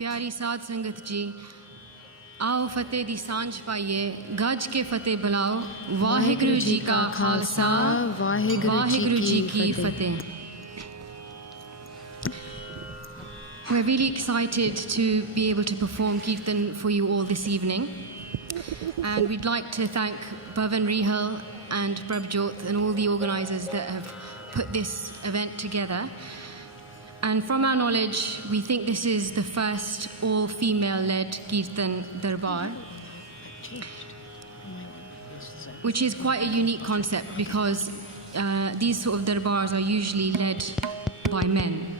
प्यारी साध संगत जी, आओ फतेह दी सांझ पाइए, गज के फतेह बुलाओ, वाहिगुरु जी का खालसा, वाहिगुरु जी की फतेह. We're really excited to be able to perform Kirtan for you all this evening. And we'd like to thank Bhavan Rihal and Prabjot and all the organisers that have put this event together. And from our knowledge, we think this is the first all-female-led Kirtan Darbar, which is quite a unique concept because these sort of darbars are usually led by men.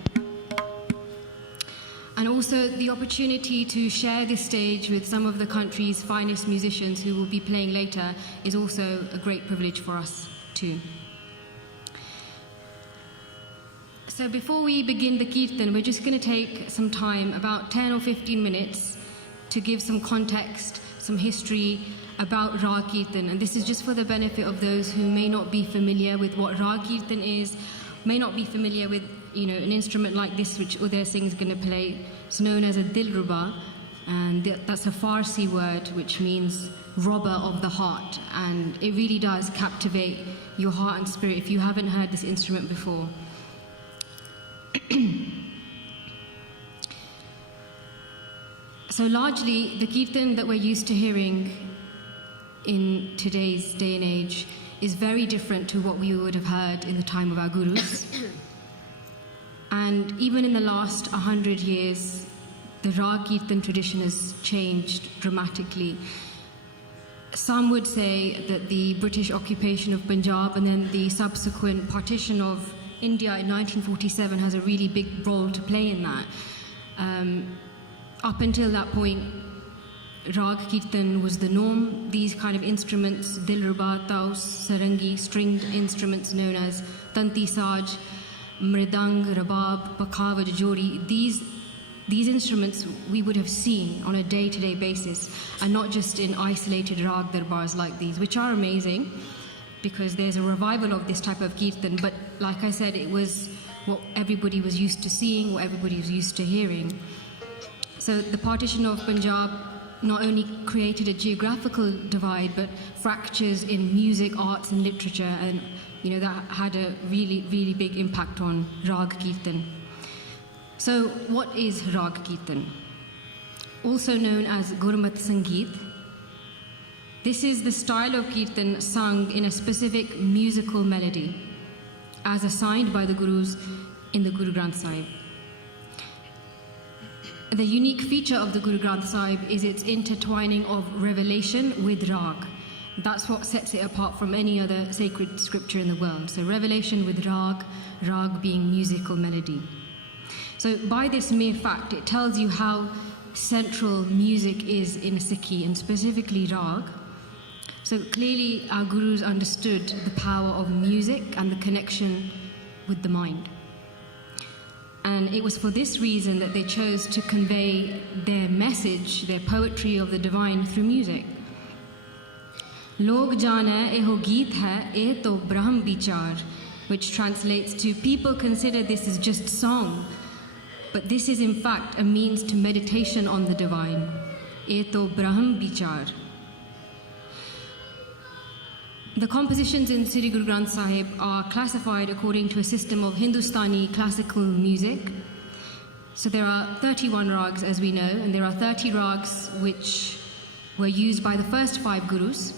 And also the opportunity to share this stage with some of the country's finest musicians who will be playing later is also a great privilege for us too. So before we begin the Kirtan, we're just going to take some time, about 10 or 15 minutes, to give some context, some history about Raag Kirtan. And this is just for the benefit of those who may not be familiar with what Raag Kirtan is, may not be familiar with an instrument like this which Uday Singh is going to play. It's known as a Dilruba, and that's a Farsi word which means robber of the heart, and it really does captivate your heart and spirit if you haven't heard this instrument before. So largely the Kirtan that we're used to hearing in today's day and age is very different to what we would have heard in the time of our gurus. And even in the last 100 years, the Raag Kirtan tradition has changed dramatically. Some would say that the British occupation of Punjab and then the subsequent partition of India in 1947 has a really big role to play in that. Up until that point, Raag Kirtan was the norm. These kind of instruments, Dilruba, Taus, Sarangi, stringed instruments known as Tanti Saj, Mridang, Rabab, Pakhavaj, Jori, these instruments we would have seen on a day-to-day basis, and not just in isolated Raag darbars like these, which are amazing because there's a revival of this type of Kirtan. But like I said, it was what everybody was used to seeing, what everybody was used to hearing. So the partition of Punjab not only created a geographical divide, but fractures in music, arts and literature, and that had a really, really big impact on Raag Kirtan. So what is Raag Kirtan? Also known as Gurmat Sangeet. This is the style of Kirtan sung in a specific musical melody, as assigned by the Gurus in the Guru Granth Sahib. The unique feature of the Guru Granth Sahib is its intertwining of revelation with Raag. That's what sets it apart from any other sacred scripture in the world. So revelation with Raag, Raag being musical melody. So by this mere fact, it tells you how central music is in Sikhi, and specifically Raag. So clearly our Gurus understood the power of music and the connection with the mind. And it was for this reason that they chose to convey their message, their poetry of the divine through music. Log jana eho geet hai, eh to brahm bichar, which translates to people consider this as just song, but this is in fact a means to meditation on the divine. Eh to brahm bichar. The compositions in Sri Guru Granth Sahib are classified according to a system of Hindustani classical music. So there are 31 rags, as we know, and there are 30 rags which were used by the first 5 gurus,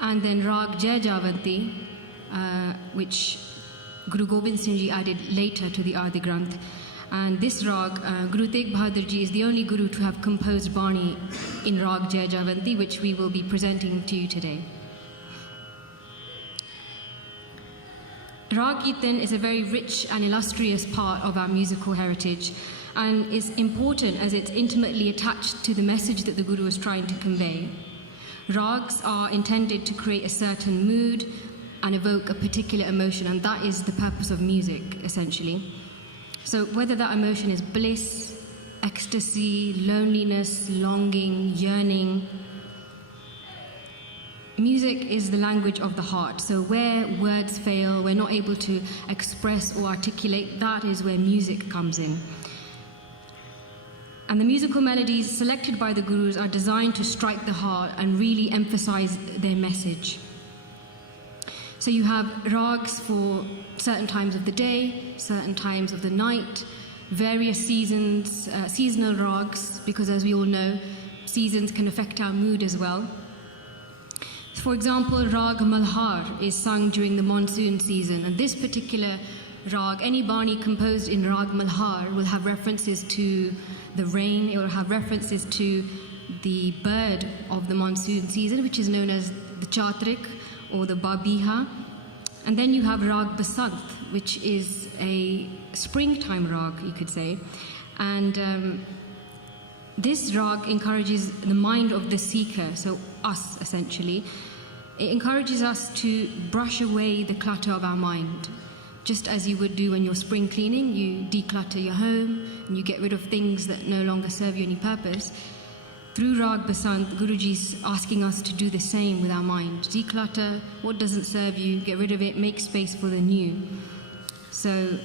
and then Raag Jaijaavantee, which Guru Gobind Singh Ji added later to the Adi Granth. And this rag, Guru Tegh Bahadur Ji is the only guru to have composed Bani in Raag Jaijaavantee, which we will be presenting to you today. Raag Kirtan is a very rich and illustrious part of our musical heritage, and is important as it's intimately attached to the message that the Guru was trying to convey. Rags are intended to create a certain mood and evoke a particular emotion, and that is the purpose of music, essentially. So whether that emotion is bliss, ecstasy, loneliness, longing, yearning, music is the language of the heart. So where words fail, we're not able to express or articulate, that is where music comes in. And the musical melodies selected by the gurus are designed to strike the heart and really emphasize their message. So you have rags for certain times of the day, certain times of the night, various seasons, seasonal rags, because as we all know, seasons can affect our mood as well. For example, Raag Malhar is sung during the monsoon season, and this particular Raag, any Bani composed in Raag Malhar will have references to the rain, it will have references to the bird of the monsoon season, which is known as the Chatrik or the Babiha. And then you have Raag Basant, which is a springtime Raag, you could say. And this Raag encourages the mind of the seeker, so us essentially. It encourages us to brush away the clutter of our mind. Just as you would do when you're spring cleaning, you declutter your home and you get rid of things that no longer serve you any purpose. Through Raag Basant, Guruji's asking us to do the same with our mind. Declutter what doesn't serve you, get rid of it, make space for the new. So,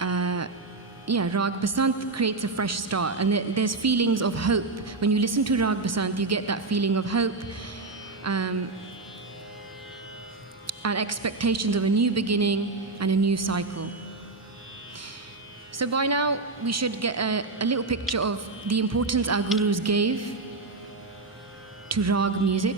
Raag Basant creates a fresh start, and there's feelings of hope. When you listen to Raag Basant, you get that feeling of hope and expectations of a new beginning and a new cycle. So by now, we should get a little picture of the importance our gurus gave to Raag music,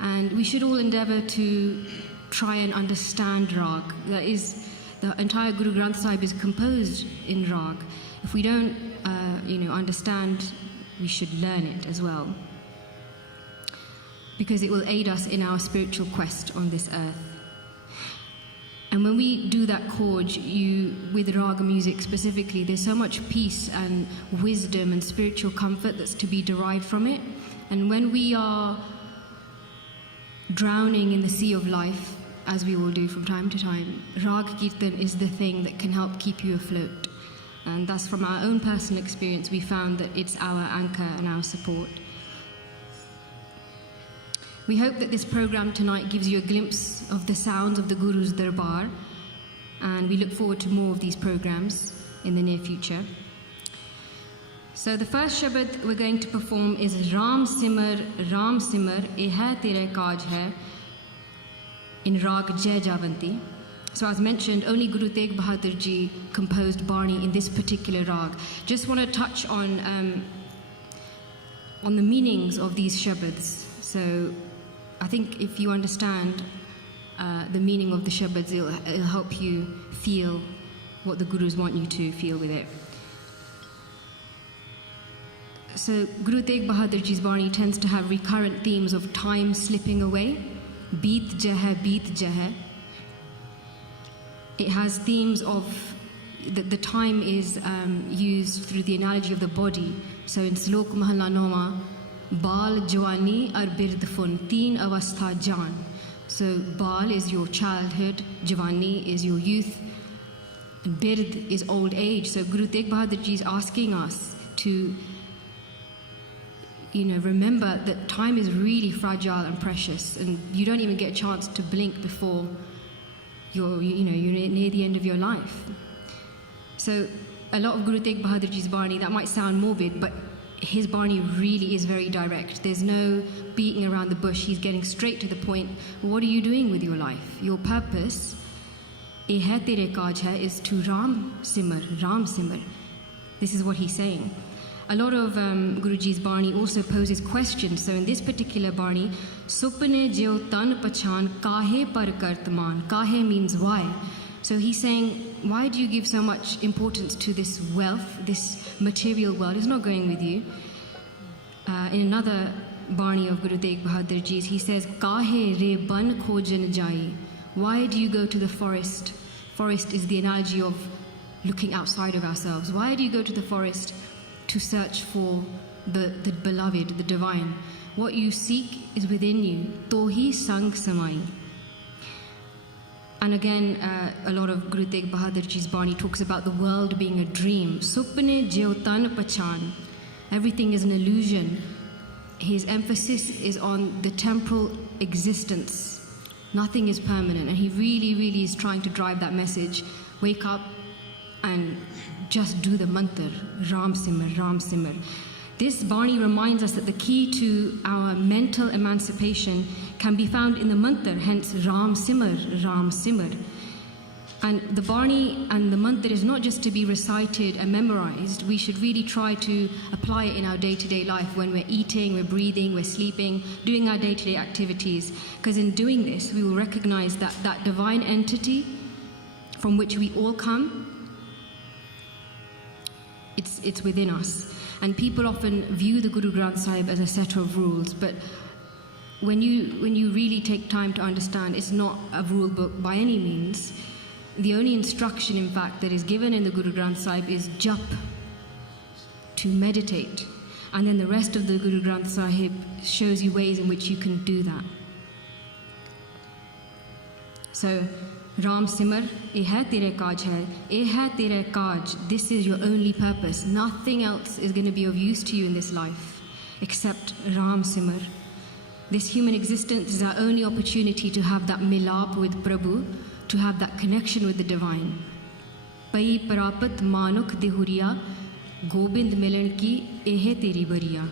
and we should all endeavor to try and understand Raag. That is, the entire Guru Granth Sahib is composed in Raag. If we don't, understand, we should learn it as well, because it will aid us in our spiritual quest on this earth. And when we do that chord, with Raga music specifically, there's so much peace and wisdom and spiritual comfort that's to be derived from it. And when we are drowning in the sea of life, as we all do from time to time, Raag Kirtan is the thing that can help keep you afloat. And thus, from our own personal experience, we found that it's our anchor and our support. We hope that this program tonight gives you a glimpse of the sounds of the Guru's Darbar, and we look forward to more of these programs in the near future. So the first Shabad we're going to perform is Ram Simar, Eh Hai Tere Kaj Hai, in Raag Jaijaavantee. So as mentioned, only Guru Tegh Bahadur Ji composed Barni in this particular Raag. Just want to touch on the meanings of these Shabads. So I think if you understand the meaning of the Shabads, it'll help you feel what the Gurus want you to feel with it. So Guru Tegh Bahadur Ji's Barni tends to have recurrent themes of time slipping away. Beet Jahe. It has themes of the time is used through the analogy of the body. So in Slok Mahalla Noma, Baal Jawani ar Bird Fun, Teen Avastha Jan. So Baal is your childhood, Jawani is your youth, and Bird is old age. So Guru Tegh Bahadur Ji is asking us to remember that time is really fragile and precious, and you don't even get a chance to blink before you're near the end of your life. So a lot of Guru Tegh Bahadur Ji's Barni, that might sound morbid, but his Barni really is very direct. There's no beating around the bush. He's getting straight to the point. What are you doing with your life? Your purpose, Eh Hai Tere Kaj Hai, is to Ram Simar. This is what he's saying. A lot of Guruji's Barni also poses questions. So in this particular Barni, Supne Jeo Tan Pachan Kahe Par Kartaman. Kahe means why. So he's saying, why do you give so much importance to this wealth, this material world? It's not going with you. In another Barni of Guru Tegh Bahadur Ji's, he says, Kahe re ban khojan jai. Why do you go to the forest? Forest is the analogy of looking outside of ourselves. Why do you go to the forest? To search for the beloved, the divine. What you seek is within you. Tohi sang samai. And again, a lot of Guru Tegh Bahadur Ji's Barni talks about the world being a dream. Supne Jyotan Pachan. Everything is an illusion. His emphasis is on the temporal existence. Nothing is permanent. And he really, really is trying to drive that message. Wake up, and just do the mantra, Ram Simar, Ram Simar. This Bani reminds us that the key to our mental emancipation can be found in the mantra, hence Ram Simar, Ram Simar. And the Bani and the mantra is not just to be recited and memorized. We should really try to apply it in our day-to-day life when we're eating, we're breathing, we're sleeping, doing our day-to-day activities. Because in doing this, we will recognize that that divine entity from which we all come, it's within us. And people often view the Guru Granth Sahib as a set of rules, but when you really take time to understand, it's not a rule book by any means. The only instruction, in fact, that is given in the Guru Granth Sahib is jap, to meditate. And then the rest of the Guru Granth Sahib shows you ways in which you can do that. So, Ram Simar, eh hai tere kaaj hai, eh hai tere kaaj. This is your only purpose. Nothing else is going to be of use to you in this life except Ram Simar. This human existence is our only opportunity to have that milap with Prabhu, to have that connection with the divine. Pai parapat manuk dehuriya, Gobind milan ki eh teri bariya.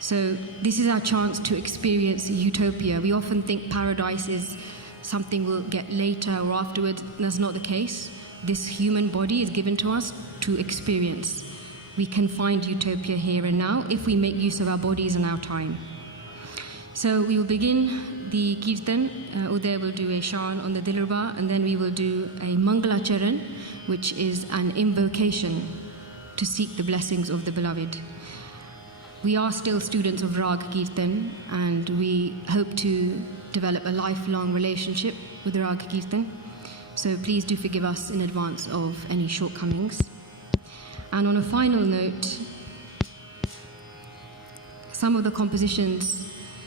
So this is our chance to experience utopia. We often think paradise is something we'll get later or afterwards. That's not the case. This human body is given to us to experience. We can find utopia here and now if we make use of our bodies and our time. So we will begin the Kirtan. Uday will do a Shan on the Dilruba, and then we will do a Mangala Charan, which is an invocation to seek the blessings of the beloved. We are still students of Raag Kirtan, and we hope to develop a lifelong relationship with the Raag Kirtan. So please do forgive us in advance of any shortcomings. And on a final note, some of the compositions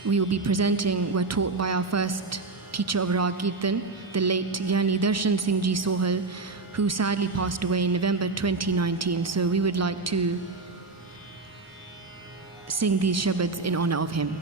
we will be presenting were taught by our first teacher of Raag Kirtan, the late Gyani Darshan Singh Ji Sohal, who sadly passed away in November 2019. So we would like to sing these shabads in honor of him.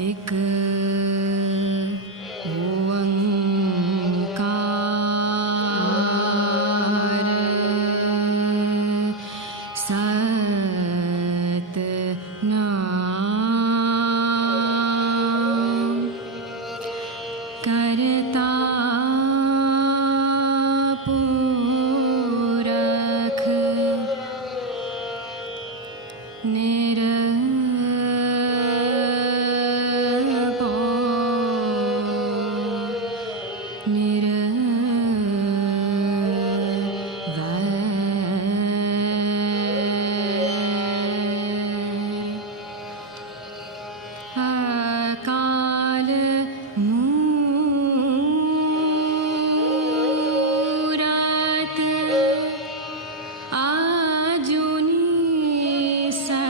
एक ओंकार सतनाम करता पुरख अकाल मूरत आजुनी सा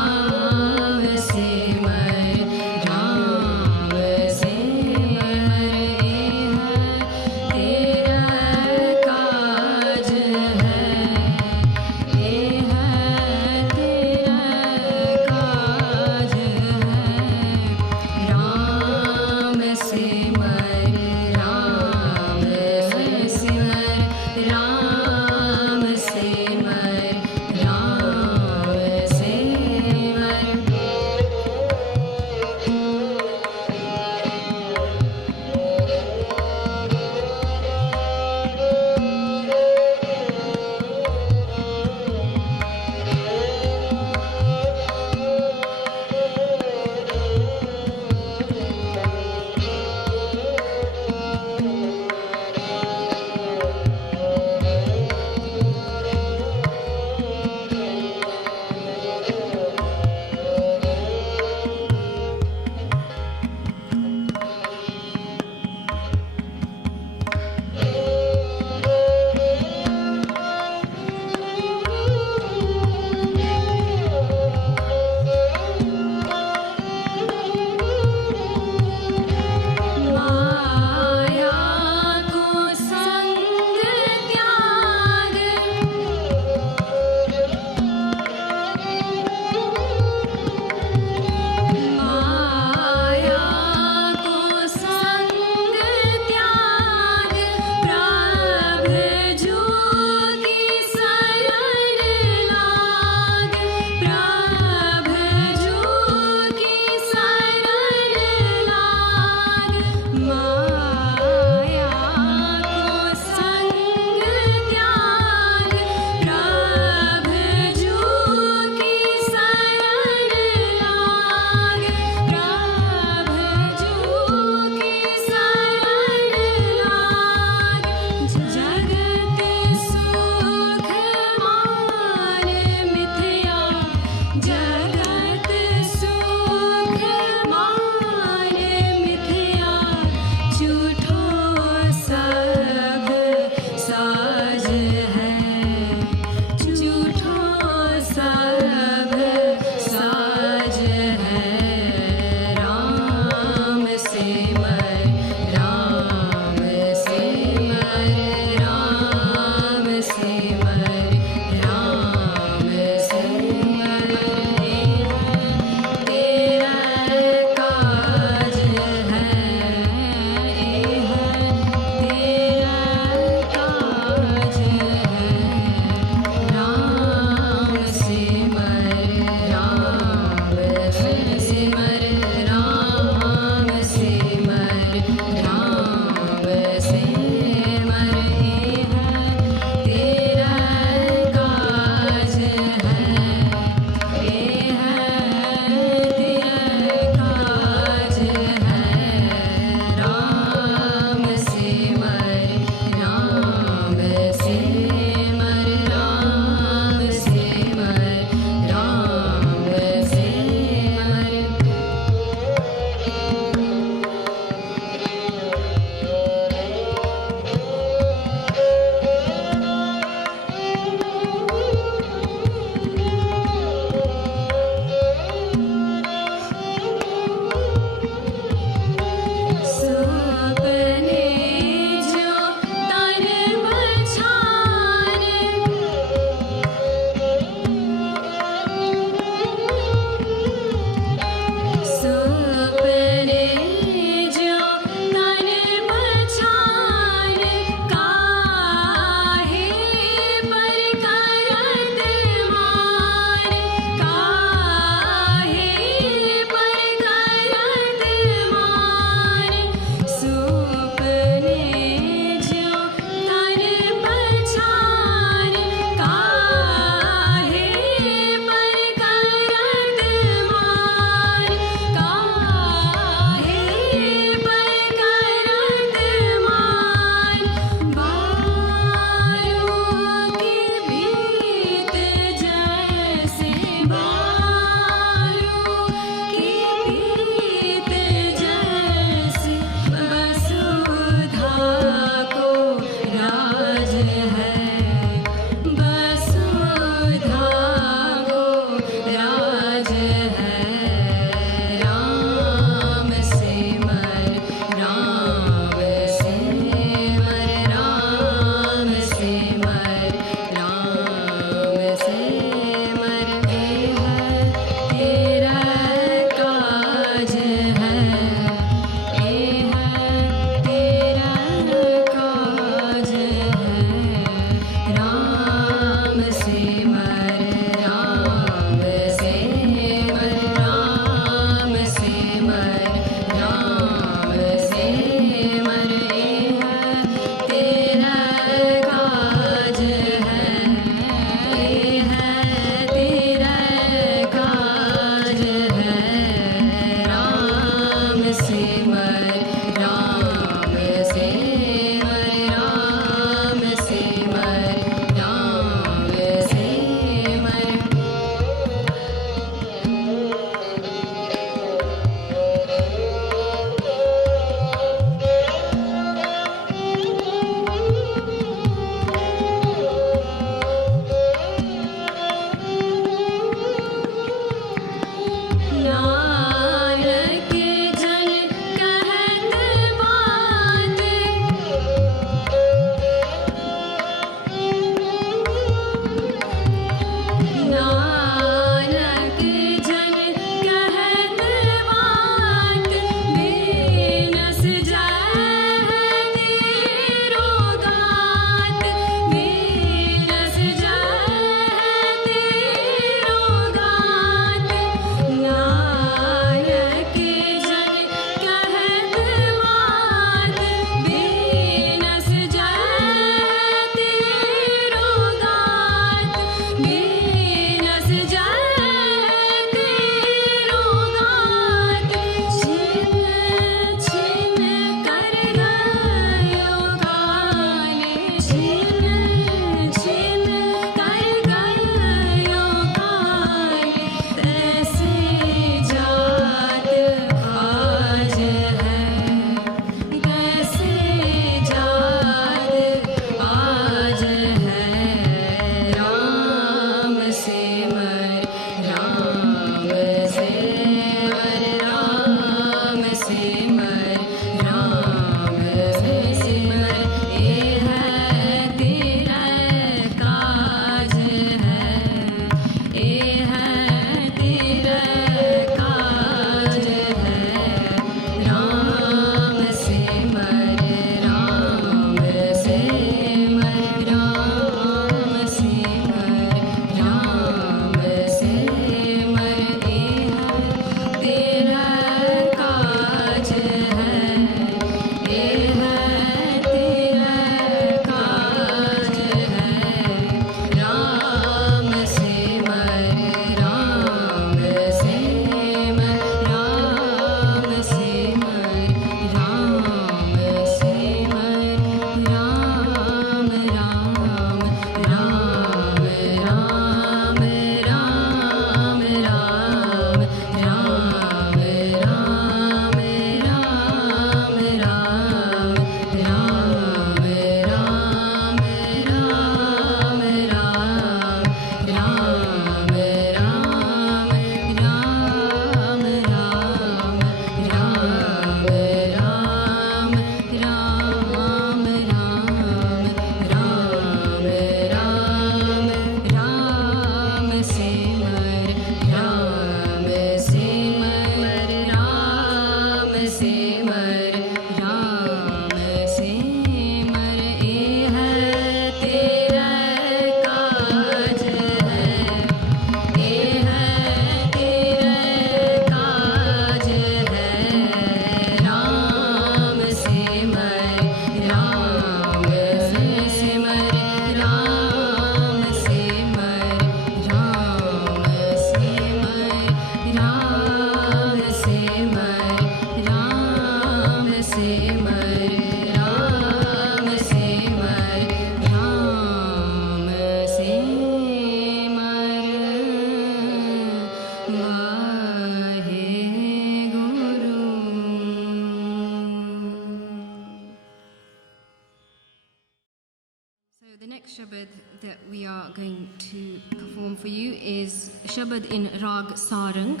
Shabad that we are going to perform for you is Shabad in Raag Saarang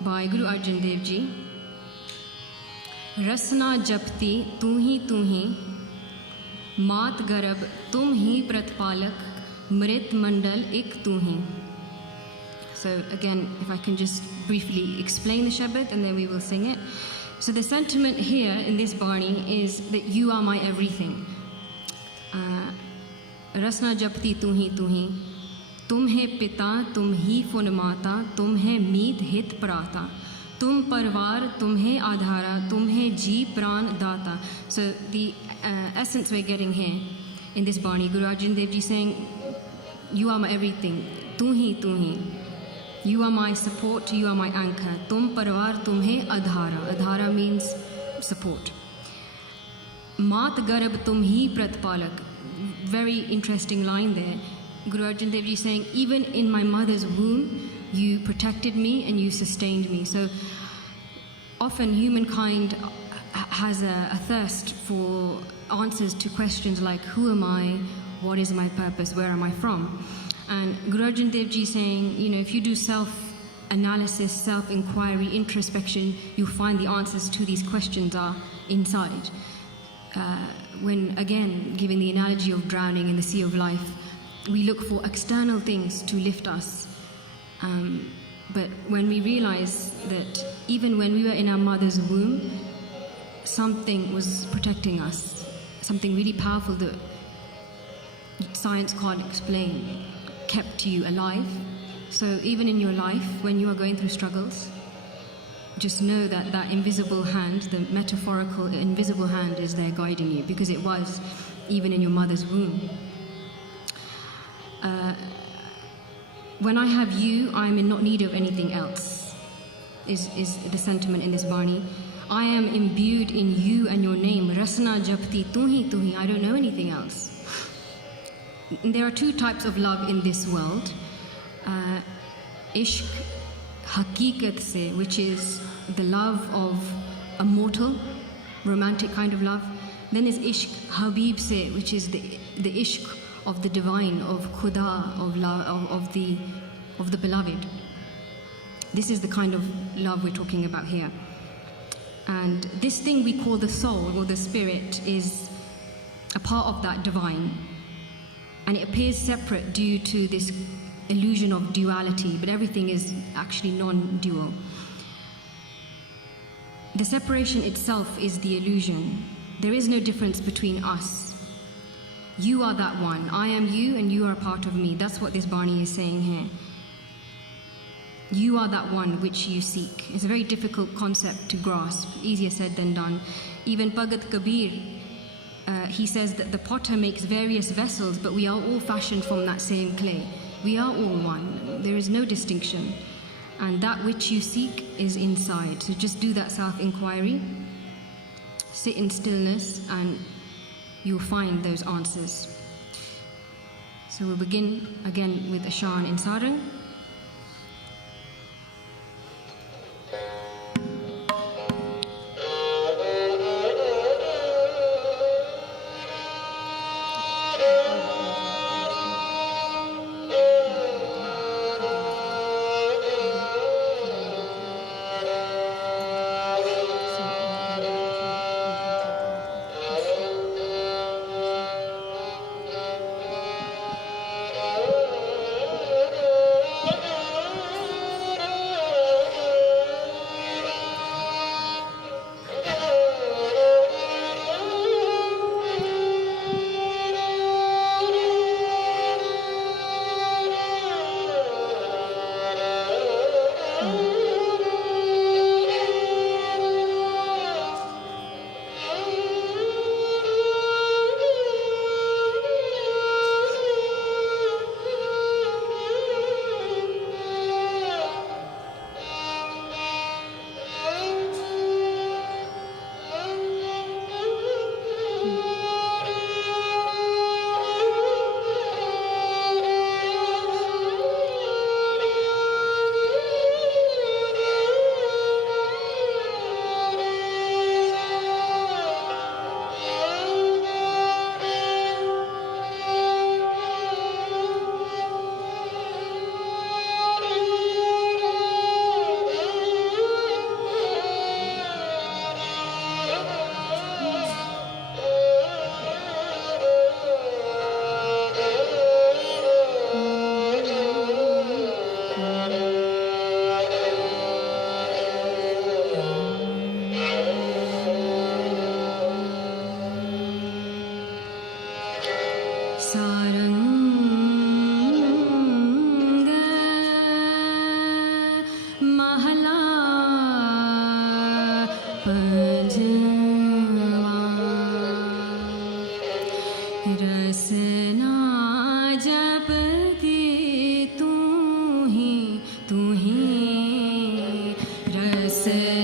by Guru Arjan Dev Ji. Rasna japti tu hi, Maat garab tum hi pratpalak, Mrit mandal ik tu hi. So again, if I can just briefly explain the Shabad and then we will sing it. So the sentiment here in this Bani is that you are my everything. Rasna japti tu hi, tum hai pita, tum hi fun mata, tum hai meet hit prata, tum parvar, tum hai adhara, tum hai ji pran data. So the essence we're getting here in this Bani, Guru Arjan Dev Ji saying, you are my everything, tu hi. You are my support, you are my anchor. Tum parvar, tum hai adhara. Adhara means support. Maat garab tum hi pratpalak. Very interesting line there. Guru Arjan Dev Ji saying, even in my mother's womb, you protected me and you sustained me. So often humankind has a thirst for answers to questions like, who am I? What is my purpose? Where am I from? And Guru Arjan Dev Ji saying, if you do self-analysis, self-inquiry, introspection, you'll find the answers to these questions are inside. When, again, giving the analogy of drowning in the sea of life, we look for external things to lift us. But when we realize that even when we were in our mother's womb, something was protecting us, something really powerful that science can't explain, kept you alive. So even in your life, when you are going through struggles, just know that that invisible hand, the metaphorical invisible hand, is there guiding you, because it was even in your mother's womb. When I have you, I am in not need of anything else, is the sentiment in this Bani. I am imbued in you and your name. Rasna japti tu hi, I don't know anything else. There are two types of love in this world. Ishq haqiqat se, which is the love of a mortal, romantic kind of love. Then there's ishq habib se, which is the ishq of the divine, of khuda, of love, of the beloved. This is the kind of love we're talking about here. And this thing we call the soul or the spirit is a part of that divine. And it appears separate due to this illusion of duality, but everything is actually non-dual. The separation itself is the illusion. There is no difference between us. You are that one. I am you and you are a part of me. That's what this Bani is saying here. You are that one which you seek. It's a very difficult concept to grasp, easier said than done. Even Bhagat Kabir, he says that the potter makes various vessels, but we are all fashioned from that same clay. We are all one. There is no distinction. And that which you seek is inside. So just do that self-inquiry. Sit in stillness and you'll find those answers. So we'll begin again with Ashan in Sarang. पंजवा रसना जपती तू ही रसना